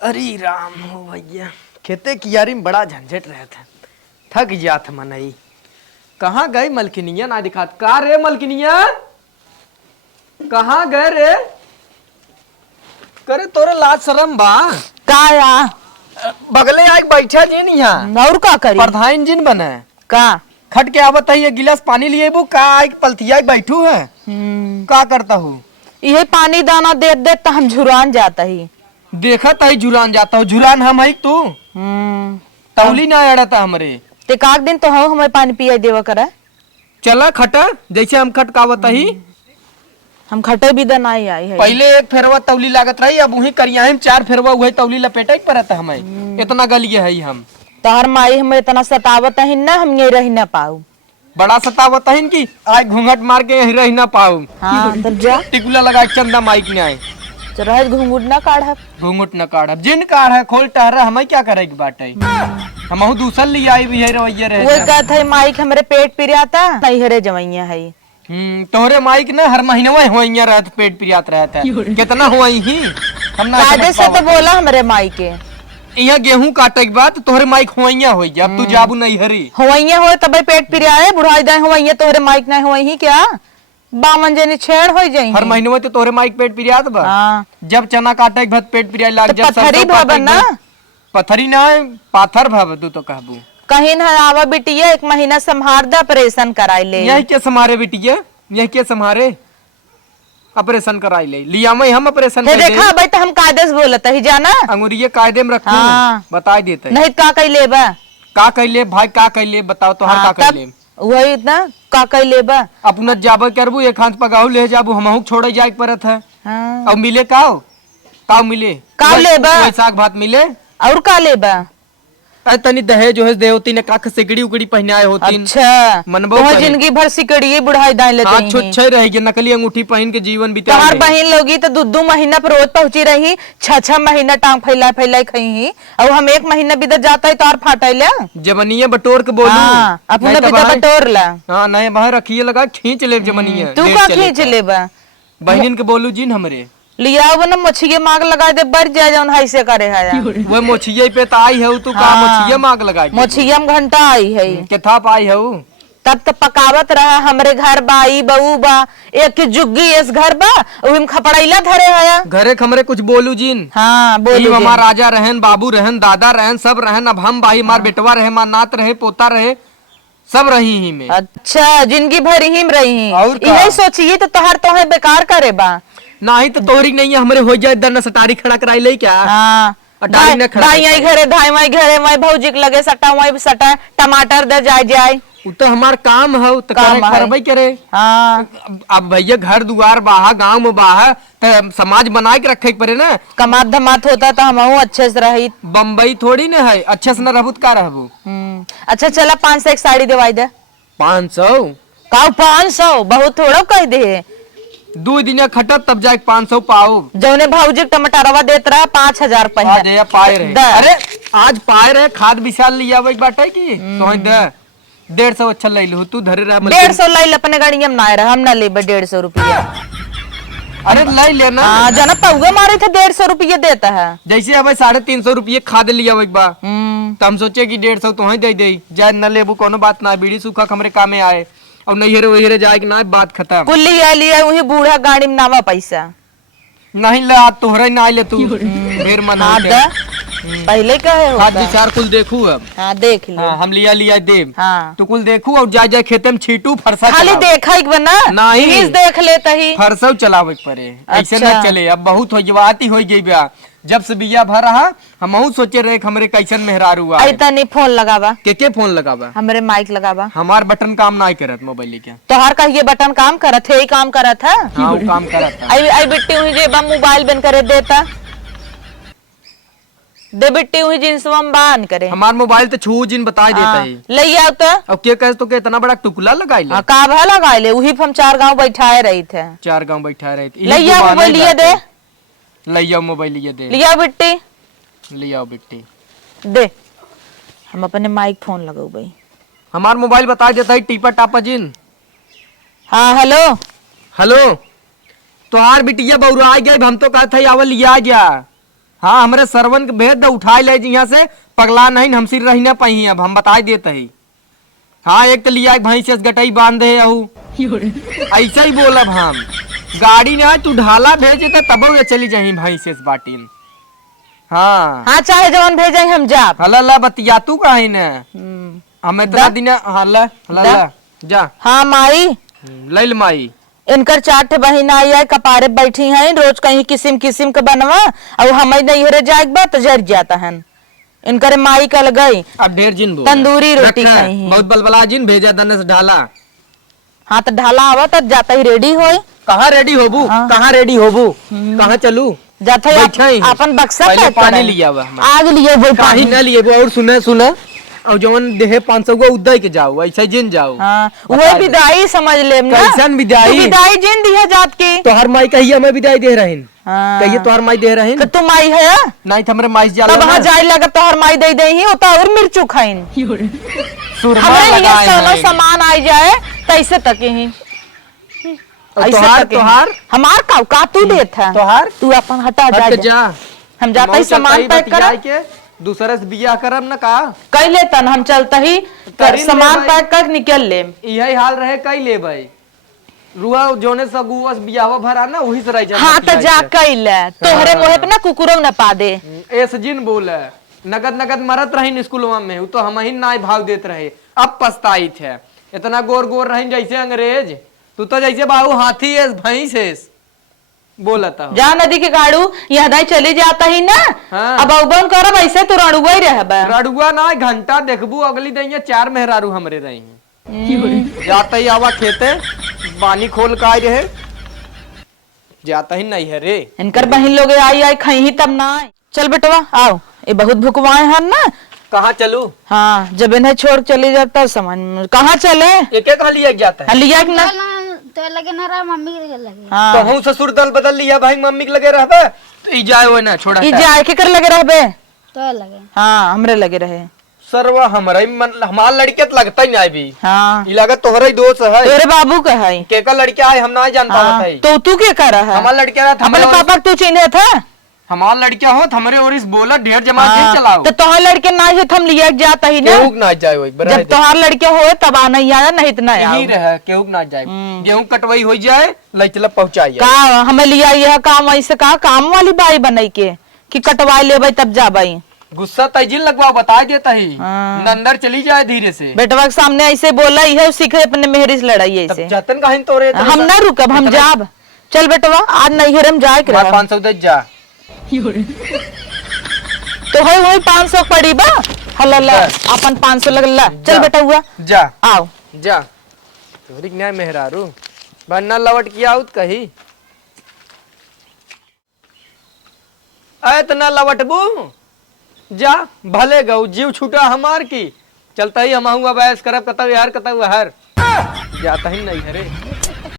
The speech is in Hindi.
अरे राम हो भैया, खेते कियारी में बड़ा झंझट रहे थे, थक गया था मनई। कहाँ गई मलकिनिया ना दिखात? का रे मलकिनिया, कहाँ गए रे? करे तोरे लाज शरम बा का या बगले आके बैठा जिन यहाँ और का करी प्रधान जिन बने का खट के आवत है, गिलास पानी लिए बू का आके पलथिया के बैठू है। का करता हूँ ये पानी दाना दे दे तो हम झुरान जाता ही। देखा तही झुरान जाता हूँ, झुरान हम है तू तौली ना अड़ता हमरे। ते काक दिन तो हो हमें पानी पिया देवा करे। चला खटा जैसे हम खटकावत ही हम खटे भी दन आई है। पहले एक फेरवा तौली लागत रही, अब वही करिया हम 4 फेरवा वही तौली लपेटे पड़ता हमें। इतना गलिए है हम तोहर माई हमें इतना सतावत है ना, हम यही रह ना पाऊ। बड़ा सतावत है कि आज घूंघट मार के यही रह ना पाऊ। हाँ तो जा टिकुला लगा के चंदा माइक ने आए रह घूंघट ना काढ़ब, घूंघट न काढ़ब, जिन काढ़ है खोल टहरा हमें क्या करेगी बाटे। हम दूसर लिए आई भी है रवैये रहे। वो कहते है माइक हमरे पेट पिरियाता नहीं हरे जवैया है। तोहरे माइक ना हर महीने हुआ रहत पेट पिरियात रहता है। कितना हुआ ही हम ना कायदे से तो बोला हमरे माई के यहाँ गेहूं काटे के बाद तोहरे माइक हुआ हो गया। अब तू जाबू नहीं हरी हुआ हो तब पेट पिरियाए बुढ़ाई दाए हुआ तोहरे माइक नहीं हुआ ही क्या बामन जनी छेड़ हो जाई। हर महीने में तो तोहरे माइक पेट पिरियात बा। हाँ। जब चना काटे के बाद पेट पिरिया लाग, तो जब पथरी भवन ना, पथरी ना पाथर भव तू तो कहबू। कहीं ना आवा बिटिया 1 महीना संभार दे ऑपरेशन कराई ले। यही के समारे बिटिया, यही के समारे ऑपरेशन कराई ले लिया मैं हम ऑपरेशन कर दे। देखा भाई तो हम कायदे से बोलत ही जाना अंगुरिये कायदे में रखू। हाँ। बता देते नहीं का कई लेबा का कैले भाई, का कैले बताओ तो हर का कैले वही इतना का कई लेबा अपना जाबा करबू एक हाथ पगाऊ ले जाबू हमहू छोड़े जाए पड़त है। हाँ। और मिले काव मिले काव लेबा साग भात मिले और का लेबा तनी दहेज जो देवती ने काख सिकड़ी उकड़ी पहनाए होती। अच्छा मनबो तो जिंदगी भर सिकड़िए बुढ़ाई दाई लेते हाथ छुच्छे रहेगी, नकली अंगूठी पहन के जीवन बिता। तोहर बहन लोगी तो 2 महीना पर रोज पहुंची रही, 6 महीना टांग फैला खई ही और हम 1 महीना बिदर जाता है तो और फाटैला जमनिया बटोर के बोलू। हाँ, अपने बिदर बटोर ला। हाँ नहीं बाहर रखिए लगा खींच ले जमनिया। तू का खींच लेबा बहन के बोलू जिन हमरे लिया ना मछिए मांग लगा दे बढ़ जाए जौन हाइसे करे है। वो मोछिए पे तो आई है तू का मोछिए मांग लगा मोछिया में घंटा आई है के था पाई है तब तो पकावत रहा हमरे घर बाई बहू बा एक जुग्गी इस घर बा ओहिम खपड़ैला धरे है घरे खमरे कुछ बोलू जिन। हाँ बोलू हमार राजा रहन, बाबू रहन, दादा रहन, सब रहन। अब हम भाई मार बेटवा रहे, मार नात रहे, पोता रहे, सब रही ही में। अच्छा जिंदगी भर ही में रही यही सोचिए तो तोहर तोहे बेकार करे बा। नहीं तो तोहरी नहीं है हमरे हो जाए दन सटारी खड़ा कराई ले क्या। हाँ दाई घरे धाई माई घरे माई भौजी के लगे सटा वही सटा टमाटर दे जाए उ तो हमार काम है तो करबे करे। हाँ अब भैया घर दुआर बाहा गांव में बाहा तो समाज बना के रखे पड़े ना। कमात धमात होता तो हम अच्छे से रही। बम्बई थोड़ी ना है अच्छे से न रहबू का रहबू। अच्छा चला 500 एक साड़ी दिवाई दे। 500 का 500 बहुत थोड़ा कह दे। 2 दिन खटत तब जाके 500 पाओ। जौने भाऊजी टमाटरवा देत रहा 5000 पाए पाए रहे। अरे आज पाए रहे खाद विशाल लिया बाटे की तो दे 150 अच्छा ले लू तू धरे रह। 150 लाई अपने गाड़िया में ना रहा हम ना लेबे 150 रुपया। अरे ले लेना। हाँ जना पौगे मारे थे 150 रुपया देता है। जैसे अब 350 रुपये खाद लिया एक बार तो हम सोचे कि 150 तो ही दे जाए न लेबू कोनो बात ना, बीड़ी सूखा हमरे कामे आए और नहीं हेरे वही जाए कि ना बात खत्म। कुल लिया वही बूढ़ा गाड़ी में नावा पैसा नहीं ला तोहरा ना ले तू ढेर मन पहले कहे हाथ विचार कुल देखू अब। हाँ देख ले। हम लिया देव। हाँ तो कुल देखू और जाए खेते में छीटू फरसा खाली देखा एक बना नहीं देख लेता ही फरसा चलावे पड़े ऐसे अच्छा। न चले। अब बहुत हो जवाती हो गई ब्याह जब से बिया भर रहा हम सोचे रहे हमरे कैसन मेहरारू ऐसा नहीं फोन लगावा के फोन लगावा हमरे माइक लगावा। हमार बटन काम ना करत मोबाइल के तोहार कहिए बटन काम करत है काम करत है। हाँ वो काम करत आई बिट्टी हुई जे बम मोबाइल बन करे देता दे बिट्टी हुई जींस में बान करे। हमार मोबाइल तो छू जिन बता देता है ले आओ तो। अब के कह तो के इतना बड़ा टुकला लगाई ले। का भा लगाई ले वही हम 4 गांव बैठाए रही थे। 4 गांव बैठा रहे थे। ले आओ मोबाइल लिया दे। ले आओ मोबाइल लिया दे। लिया बिट्टी ले आओ बिट्टी दे हम अपने माइक फोन लगाऊ भाई। हमार मोबाइल बता देता है टीपा टापा जिन। हाँ हेलो हेलो तोहार बिटिया बउरा आ गया हम तो कहता है आवल लिया गया। हाँ हमरे सरवन के भेज दे उठाई ले जी यहाँ से पगला नहीं हम सिर रही ना पाई अब हम बता देते ही। हाँ एक तो लिया भैंस से गटई बांधे ऐसा ही बोलब हम गाड़ी ना तू ढाला भेजे तो तब चली जाही भैंस से बाटीन। हाँ हाँ चाहे जवन भेजे हम जाब। हला बतिया तू कहीं ने हम इतना दिन हला जा। हाँ माई लैल माई इनकर 4 ठे बहिन आई है कपारे बैठी हैं रोज कहीं किस्म किस्म के बनवा और हमें नैहरे जाए बा तो जर जाता है इनकर माई कल गई अब ढेर जिन बोल तंदूरी रोटी खाई है। बहुत बलबला जिन भेजा दने से ढाला। हाँ तो ढाला आवा तो जाता ही रेडी होई। कहाँ रेडी होबू कहाँ रेडी होबू कहाँ चलू जाता ही अपन बक्सा पहले पैक पानी कराई। लिया हुआ आग लिए वो काहे न लिए और सुने और जवन देहे 500 गो उदय के जाओ ऐसे जिन जाओ। हाँ वो विदाई समझ ले ना कैसन विदाई? तू विदाई जिन दिया जात की तोहर माई कहिए हमें विदाई दे रहे हाँ। कहिए तोहर माई दे रहे तो तू माई है नहीं तो हमरे माई जाला तब वहाँ जाए लगा तोहर माई दे दे ही होता और मिर्चू खाइन सुरमा हमें लगाए ये हैं। सामान आई जाए तैसे तक ही और ऐसे तोहार तक ही। तोहार हमार का तू देत है तोहार तू अपन हटा हट जा जा हम जाता ही सामान पैक कर के दूसरे से बियाह करब न का कई ले तन हम चलता ही करी ले सामान भाई। पैक कर निकल ले यही हाल रहे कई ले भाई रुआ जोने से गुवस बियाह भरा ना वही से रह जा। हाँ तो जा कई ले तोहरे मोहे पे ना कुकुरो न पा दे एस जिन बोले नगद मरत रही स्कूलवा में उ तो हम ही ना भाव देत रहे अब पछताई थे इतना गोर गोर रही जैसे अंग्रेज तू तो जैसे बाहू हाथी है भैंस है बोलता हूँ। जा नदी के गाड़ू यहदाई चली जाता ही ना हाँ। अब अवबन करब ऐसे तो रड़ुआ ही रहबा रड़ुआ ना घंटा देखबू अगली दिन 4 मेहरारू हमरे रही जाता ही आवा खेते पानी खोल का आई रहे जाता ही नहीं है रे इनकर बहन लोग आई आई खई ही तब ना आए। चल बेटवा आओ ये बहुत भुकवाए हैं ना। कहाँ चलू हाँ जब इन्हें छोड़ चली जाता समझ में कहाँ चले एक एक लिया जाता है। हाँ, लिया कि ना तो लगे ना रहा मम्मी के लगे हाँ तो हम ससुर दल बदल लिया भाई मम्मी के लगे रहबे तो ई जाए वो ना छोड़ा ई जाए के कर लगे रहबे तो लगे हाँ हमरे लगे रहे सरवा हमारा ही मन हमार लड़के तो लगता ही नहीं भी हाँ ई लागत तोहरा ही दोस्त है तेरे बाबू का है के का लड़का है हम ना जानता हाँ, बताई तो तू क्या कर रहा है हमार लड़का रहा अपने पापा को तू चिन्हे था हमार लड़का हो हमरे और इस बोला ढेर जमा के चलाओ तो तोहर लड़के ना है हम लिया के जाता ही ना केहू ना जाए वही जब तोहार लड़के हो तब आना ही आया नहीं इतना आया यही रहे केहू ना जाए गेहूं कटवाई हो जाए ले चला पहुंचाइए का हमें लिया यह काम ऐसे का काम वाली बाई बनाई के कि कटवा ले तब जा बाई गुस्सा तजिल लगवा बता देता ही हाँ। अंदर चली जाए धीरे से बेटवा के सामने ऐसे बोला है सीखे अपने मेहरी से लड़ाई ऐसे जतन कहीं तोरे हम ना रुकब हम जाब चल बेटवा आज नैहरम जाए के रहा। 500 दे जा तो है वही 500 पड़ी बा हल्ला अपन 500 लगला चल जा। बेटा हुआ जा आओ जा तोरी न्याय मेहरारू बनना लवट किया आउत कही इतना लवटबू जा भले गऊ जीव छूटा हमार की चलता ही हम बहस करब कतव यार कतव हर जाता ही नहीं हरे